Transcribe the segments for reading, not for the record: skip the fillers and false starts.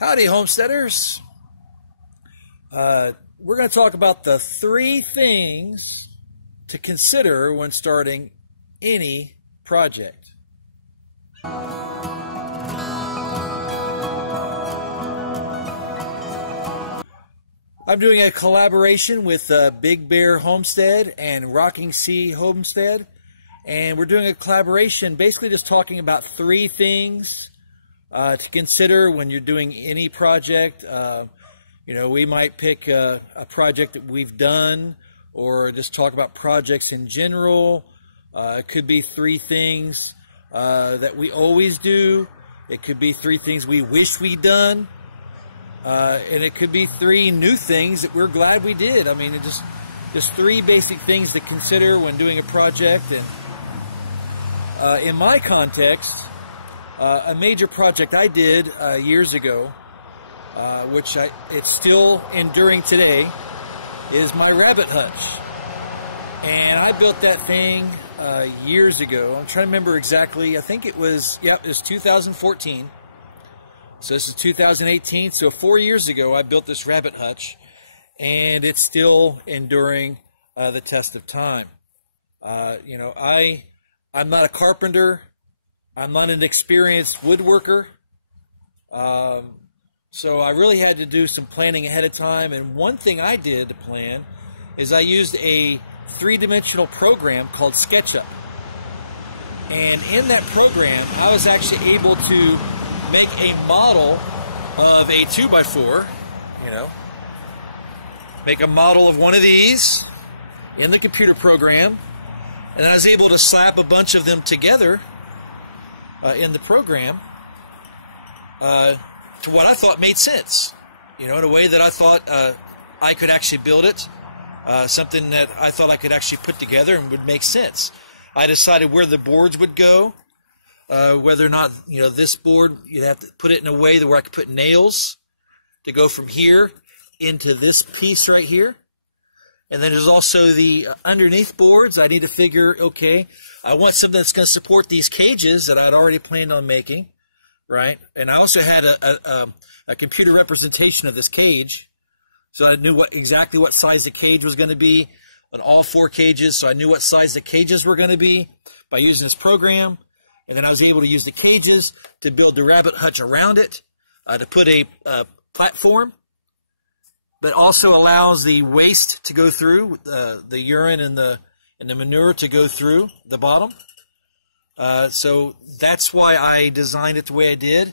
Howdy, homesteaders. We're going to talk about the 3 things to consider when starting any project. I'm doing a collaboration with Big Bear Homestead and Rocking Sea Homestead, and we're doing a collaboration basically just talking about 3 things to consider when you're doing any project. You know, we might pick a project that we've done, or just talk about projects in general. It could be 3 things that we always do. It could be 3 things we wish we'd done. And it could be 3 new things that we're glad we did. I mean, just 3 basic things to consider when doing a project. And in my context, a major project I did years ago, which it's still enduring today, is my rabbit hutch. And I built that thing years ago. I'm trying to remember exactly. I think it was 2014. So this is 2018. So 4 years ago, I built this rabbit hutch, and it's still enduring the test of time. You know, I'm not a carpenter. I'm not an experienced woodworker. So I really had to do some planning ahead of time. And one thing I did to plan is I used a 3-dimensional program called SketchUp. And in that program, I was actually able to make a model of a 2x4, you know, make a model of one of these in the computer program, and I was able to slap a bunch of them together in the program to what I thought made sense, you know, in a way that I thought I could actually build it, something that I thought I could actually put together and would make sense. I decided where the boards would go. Whether or not, you know, this board, you'd have to put it in a way that where I could put nails to go from here into this piece right here. And then there's also the underneath boards. I need to figure, okay, I want something that's going to support these cages that I'd already planned on making, right? And I also had a computer representation of this cage. So I knew exactly what size the cage was going to be on all 4 cages. So I knew what size the cages were going to be by using this program. And then I was able to use the cages to build the rabbit hutch around it, to put a platform, but also allows the waste to go through, the urine and the manure to go through the bottom. So that's why I designed it the way I did.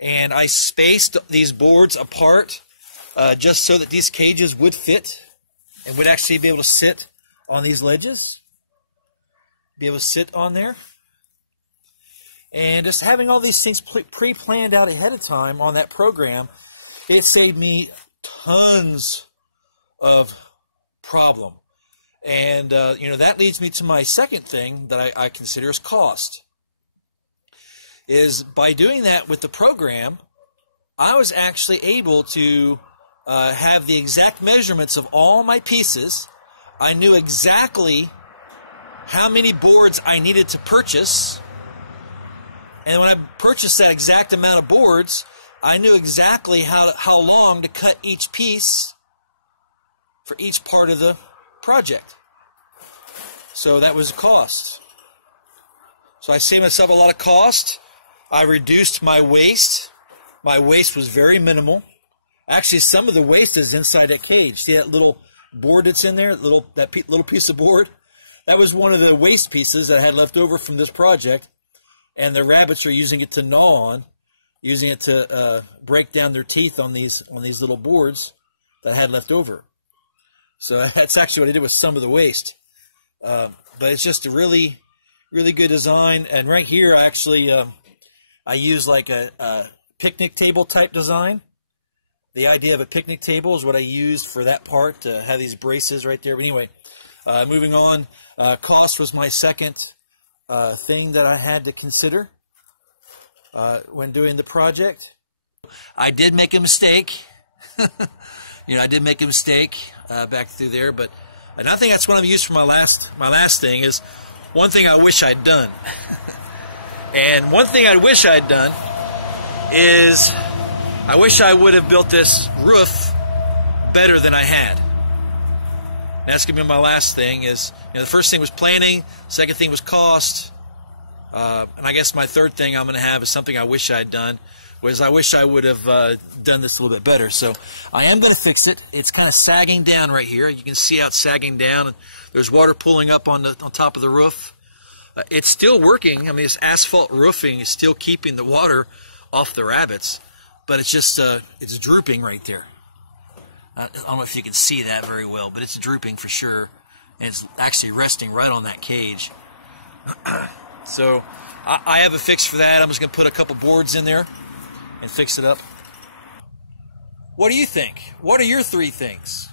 And I spaced these boards apart just so that these cages would fit and would actually be able to sit on these ledges, be able to sit on there. And just having all these things pre-planned out ahead of time on that program, it saved me tons of problem. And, you know, that leads me to my second thing that I consider is cost. Is by doing that with the program, I was actually able to have the exact measurements of all my pieces. I knew exactly how many boards I needed to purchase. And when I purchased that exact amount of boards, I knew exactly how long to cut each piece for each part of the project. So that was the cost. So I saved myself a lot of cost. I reduced my waste. My waste was very minimal. Actually, some of the waste is inside that cage. See that little board that's in there? That little piece of board? That was one of the waste pieces that I had left over from this project. And the rabbits are using it to gnaw on, using it to break down their teeth on these little boards that I had left over. So that's actually what I did with some of the waste. But it's just a really, really good design. And right here, actually, I use like a picnic table type design. The idea of a picnic table is what I used for that part, to have these braces right there. But anyway, moving on, cost was my second thing that I had to consider when doing the project. I did make a mistake. You know, I did make a mistake back through there, but and I think that's what I'm used for my last thing is one thing I wish I'd done. And one thing I wish I'd done is I wish I would have built this roof better than I had. That's going to be my last thing is, the first thing was planning, second thing was cost, and I guess my third thing I'm going to have is something I wish I had done, was I wish I would have done this a little bit better. So I am going to fix it. It's kind of sagging down right here. You can see how it's sagging down, and there's water pooling up on top of the roof. It's still working. I mean, this asphalt roofing is still keeping the water off the rabbits, but it's just, it's drooping right there. I don't know if you can see that very well, but it's drooping for sure, and it's actually resting right on that cage. So I have a fix for that. I'm just going to put a couple boards in there and fix it up. What do you think? What are your 3 things?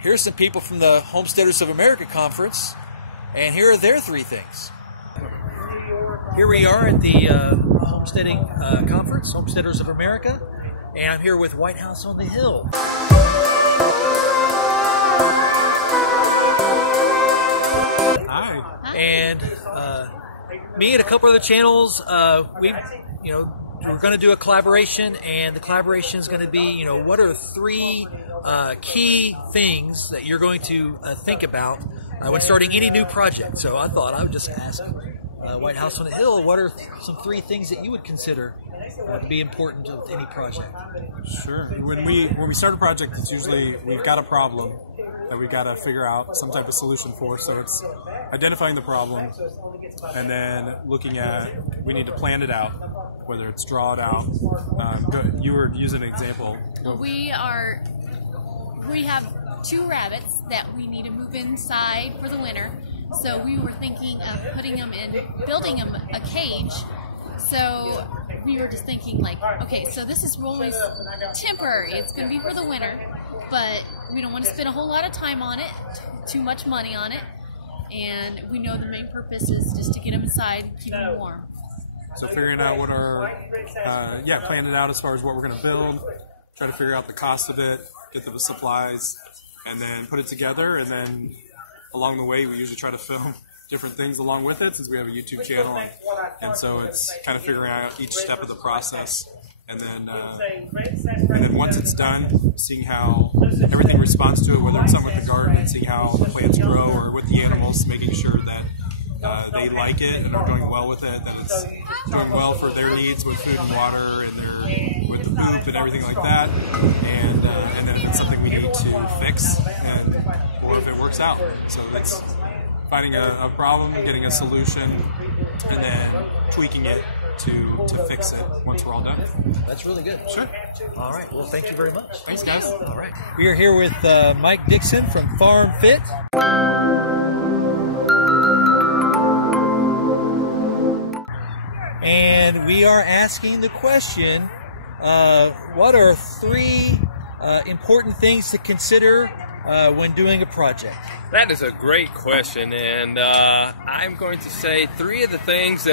Here's some people from the Homesteaders of America conference, and here are their 3 things. Here we are at the homesteading conference, Homesteaders of America, and I'm here with White House on the Hill. Hi. And me and a couple other channels, we're going to do a collaboration, and the collaboration is going to be, what are 3 key things that you're going to think about when starting any new project. So I thought I would just ask White House on the Hill, what are some 3 things that you would consider to be important to any project? Sure. When we start a project, it's usually we've got a problem that we've got to figure out some type of solution for. So it's identifying the problem and then looking at, we need to plan it out, whether it's draw it out. You were using an example. We have 2 rabbits that we need to move inside for the winter. So we were thinking of building them a cage. So we were just thinking like, okay, so this is always temporary. It's going to be for the winter, but we don't want to spend a whole lot of time on it, too much money on it. And we know the main purpose is just to get them inside and keep them warm. So figuring out what our, plan it out as far as what we're going to build, try to figure out the cost of it, get the supplies, and then put it together. And then along the way, we usually try to film different things along with it, since we have a YouTube channel, and so it's kind of figuring out each step of the process, and then once it's done, seeing how everything responds to it, whether it's something with the garden, and seeing how the plants grow, or with the animals, making sure that they like it and are doing well with it, that it's doing well for their needs with food and water, and with the poop and everything like that, and then if it's something we need to fix, or if it works out. So it's finding a problem, getting a solution, and then tweaking it to fix it once we're all done. That's really good. Sure. All right. Well, thank you very much. Thanks, guys. All right. We are here with Mike Dickson from Farm Fit. And we are asking the question, what are 3 important things to consider when doing a project? That is a great question, and I'm going to say 3 of the things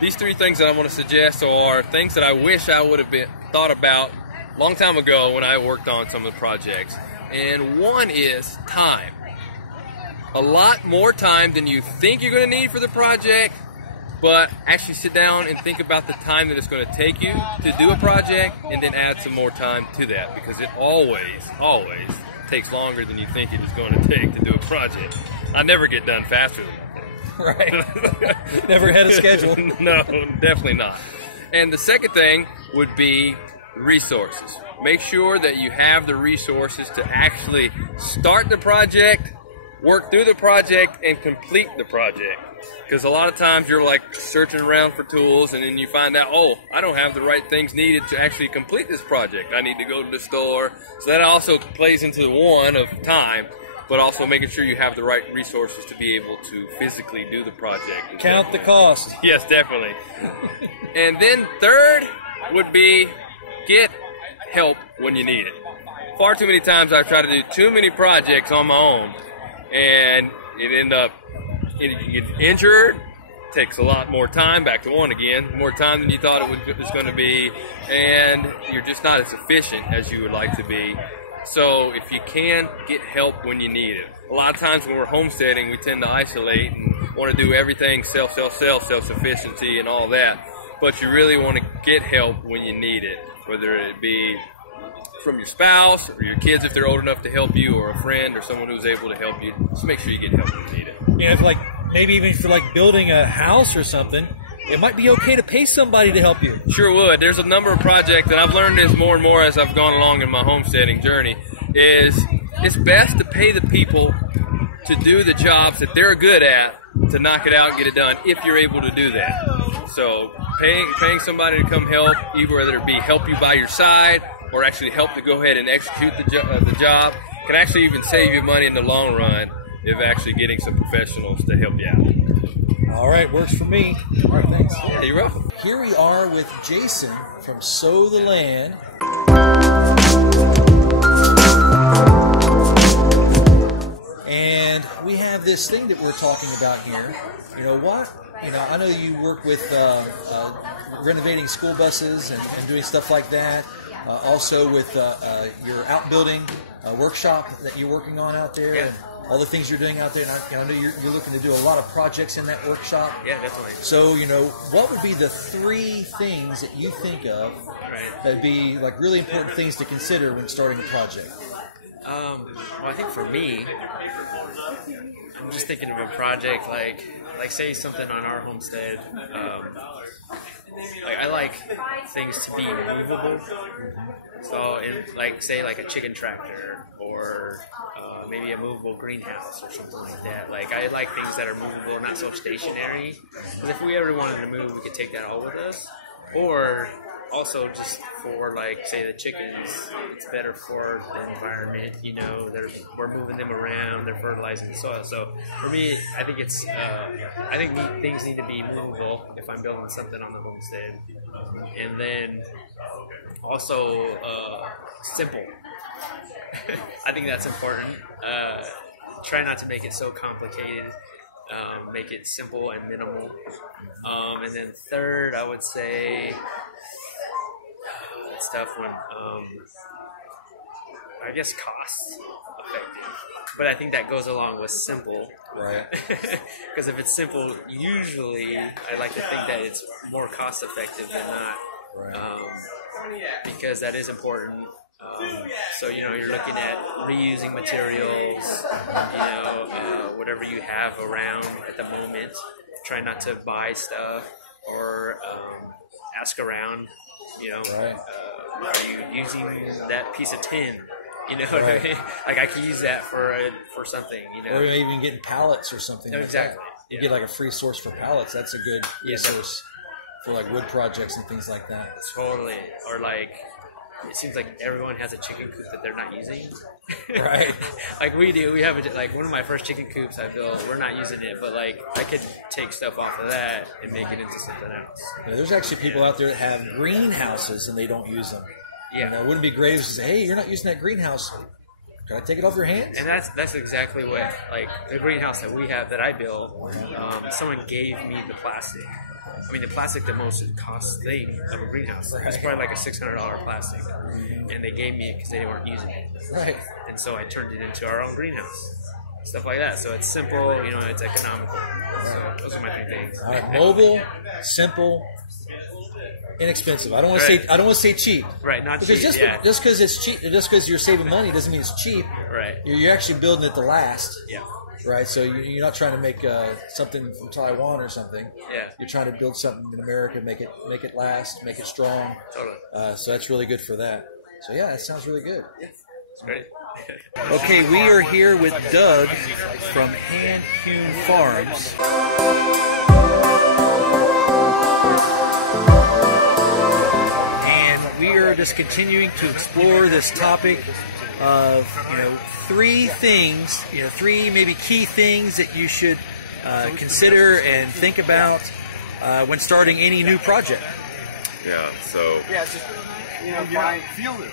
these 3 things that I want to suggest are things that I wish I would have thought about a long time ago when I worked on some of the projects. And one is time. A lot more time than you think you're going to need for the project, but actually sit down and think about the time that it's going to take you to do a project, and then add some more time to that, because it always takes longer than you think it is going to take to do a project. I never get done faster than that. Right. Never had a schedule. No, definitely not. And the second thing would be resources. Make sure that you have the resources to actually start the project, work through the project, and complete the project. Because a lot of times you're like searching around for tools, and then you find out, oh, I don't have the right things needed to actually complete this project. I need to go to the store. So that also plays into the one of time, but also making sure you have the right resources to be able to physically do the project. Count the cost. Yes, definitely. And then third would be get help when you need it. Far too many times I've tried to do too many projects on my own, and you get injured, takes a lot more time, back to one again, more time than you thought it was going to be, and you're just not as efficient as you would like to be. So if you can, get help when you need it. A lot of times when we're homesteading, we tend to isolate and want to do everything self-sufficiency and all that. but you really want to get help when you need it, whether it be from your spouse or your kids if they're old enough to help you, or a friend or someone who's able to help you. Just make sure you get help when you need it. Yeah, if like maybe even if you're like building a house or something, it might be okay to pay somebody to help you. Sure would. There's a number of projects, and I've learned this more and more as I've gone along in my homesteading journey, is it's best to pay the people to do the jobs that they're good at, to knock it out and get it done, if you're able to do that. So paying somebody to come help, either whether it be help you by your side or actually help to go ahead and execute the job, can actually even save you money in the long run of actually getting some professionals to help you out. All right, works for me. All right, thanks. Yeah, you're welcome. Here we are with Jason from Sow the Land. And we have this thing that we're talking about here. You know what? You know, I know you work with renovating school buses and doing stuff like that. Also with your outbuilding workshop that you're working on out there. Yeah. And all the things you're doing out there. And I know you're looking to do a lot of projects in that workshop. Yeah, definitely. So, you know, what would be the 3 things that you think of that'd be like really important things to consider when starting a project? Well, I think for me, I'm just thinking of a project like say something on our homestead. Like I like things to be movable. So, say a chicken tractor or maybe a movable greenhouse or something like that. Like I like things that are movable, not so stationary. Because if we ever wanted to move, we could take that all with us. Or also just for say the chickens, it's better for the environment. You know, we're moving them around, they're fertilizing the soil. So for me, I think things need to be movable if I'm building something on the homestead, and then also simple. I think that's important. Try not to make it so complicated. Make it simple and minimal. And then third, I would say it's a tough one. I guess cost effective, but I think that goes along with simple, Right. Because if it's simple, usually I like to think that it's more cost effective than not. Right. Because that is important. So you're looking at reusing materials, whatever you have around at the moment. Try not to buy stuff or ask around. Right. Are you using that piece of tin? You know Right. what I mean? Like I could use that for something. Or even getting pallets or something. No, like exactly. That. You get like a free source for pallets. That's a good resource for like wood projects and things like that. Totally. Or it seems like everyone has a chicken coop that they're not using. Right. Like we do. We have one of my first chicken coops I built. We're not using it, but I could take stuff off of that and make it into something else. Yeah, there's actually people out there that have greenhouses and they don't use them. Yeah. It wouldn't be great if you say, hey, you're not using that greenhouse. Can I take it off your hands? And that's exactly what the greenhouse that we have that I built. Someone gave me the plastic. I mean, the plastic, the most cost thing of a greenhouse. It's probably like a $600 plastic, and they gave me it because they weren't using it. Right. And so I turned it into our own greenhouse, stuff like that. So it's simple, it's economical. So those are my 3 things. All right. Mobile, simple, inexpensive. I don't want to say cheap. Right, not because cheap. just because it's cheap, just because you're saving money doesn't mean it's cheap. Right. You're actually building it to last. Yeah. Right. So you're not trying to make something from Taiwan or something. Yeah. You're trying to build something in America, make it last, make it strong. Totally. So that's really good for that. So yeah, that sounds really good. Yeah. It's great. Okay, we are here with Doug from Hewn Farms. And we are just continuing to explore this topic of 3 things, 3 maybe key things that you should consider and think about when starting any new project. Yeah, so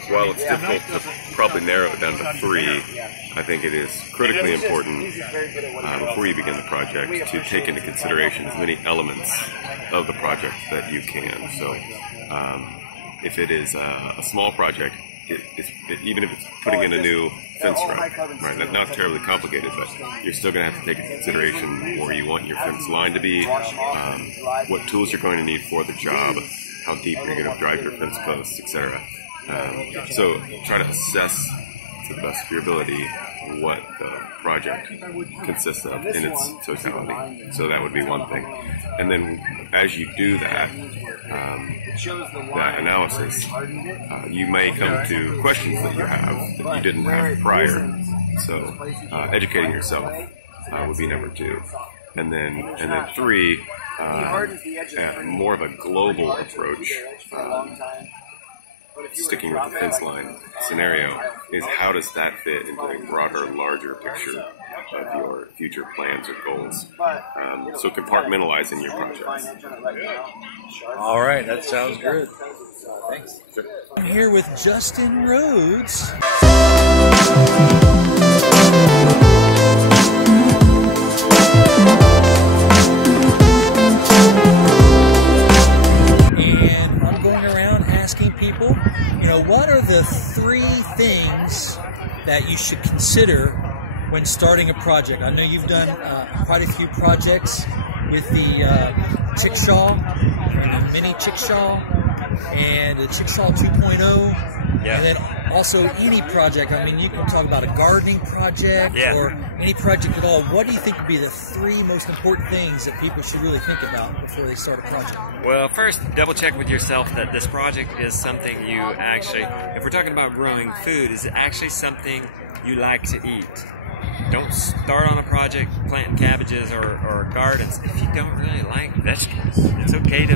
while it's difficult to probably narrow it down to 3, I think it is critically important before you begin the project to take into consideration as many elements of the project that you can. So if it is a small project, even if it's putting in a new fence strip, right? Not terribly complicated, but you're still going to have to take into consideration where you want your fence line to be, what tools you're going to need for the job, how deep you're going to drive your fence posts, etc. So try to assess to the best of your ability what the project consists of in its totality. So that would be one thing. And then as you do that, that analysis, you may come to questions that you have that you didn't have prior. So educating yourself would be number 2. And then 3, more of a global approach, sticking with the fence line scenario, is how does that fit into a broader, larger picture of your future plans or goals? So compartmentalizing your projects. All right, that sounds good. Thanks. I'm here with Justin Rhodes. And I'm going around asking people, what are the 3 things that you should consider when starting a project? I know you've done quite a few projects with the chickshaw, and the mini chickshaw, and the chickshaw 2.0, and then also any project. I mean, you can talk about a gardening project or any project at all. What do you think would be the 3 most important things that people should really think about before they start a project? Well, first, double check with yourself that this project is something you actually, if we're talking about growing food, is it actually something you like to eat? Don't start on a project planting cabbages or gardens if you don't really like vegetables. It's okay to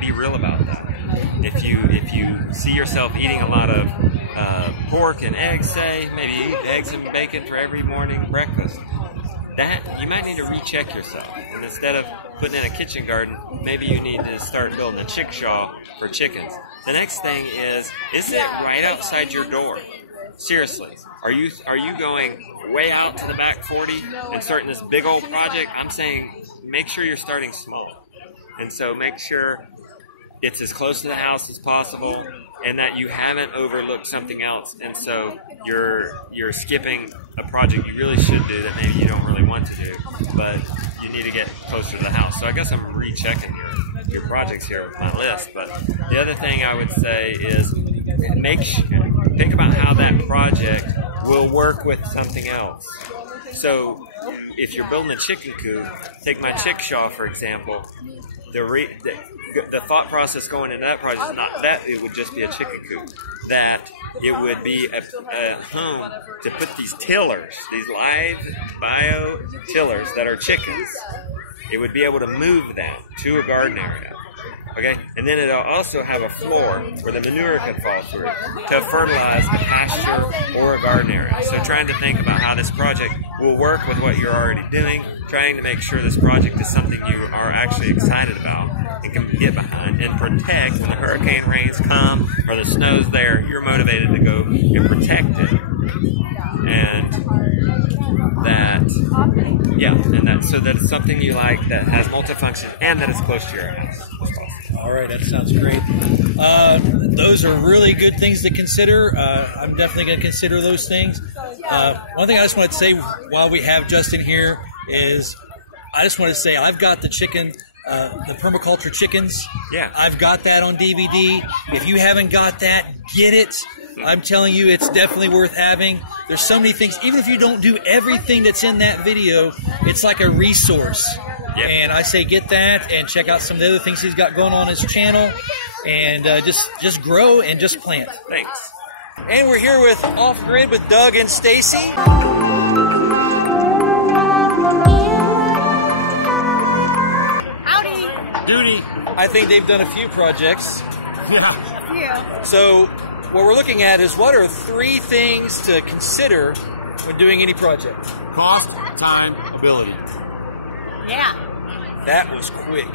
be real about that. If you see yourself eating a lot of pork and eggs, say, maybe eat eggs and bacon for every morning breakfast, that you might need to recheck yourself. And instead of putting in a kitchen garden, maybe you need to start building a chickshaw for chickens. The next thing is it right outside your door? Seriously, are you going way out to the back 40 and starting this big old project? I'm saying make sure you're starting small. And so make sure it's as close to the house as possible and that you haven't overlooked something else. And so you're skipping a project you really should do that maybe you don't really want to do, but you need to get closer to the house. So I guess I'm rechecking your projects here with my list. But the other thing I would say is think about how that project will work with something else. So if you're building a chicken coop, take my chickshaw for example, the thought process going into that project is not that it would just be a chicken coop, that it would be a home to put these tillers, these live bio tillers that are chickens. It would be able to move them to a garden area. Okay, and then it'll also have a floor where the manure can fall through to fertilize a pasture or a garden area. So trying to think about how this project will work with what you're already doing, trying to make sure this project is something you are actually excited about and can get behind and protect when the hurricane rains come or the snow's there. You're motivated to go and protect it. And so that it's something you like that has multifunction and that is close to your house. All right, that sounds great. Those are really good things to consider. I'm definitely going to consider those things. One thing I just wanted to say while we have Justin here is I just want to say I've got the chicken, the permaculture chickens. Yeah. I've got that on DVD. If you haven't got that, get it. I'm telling you, it's definitely worth having. There's so many things. Even if you don't do everything that's in that video, it's like a resource. Yep. And I say get that and check out some of the other things he's got going on his channel. And just grow and just plant. Thanks. And we're here with Off Grid with Doug and Stacy. Howdy. Duty. I think they've done a few projects. Yeah. So what we're looking at is what are 3 things to consider when doing any project? Cost, time, ability. Yeah. That was quick.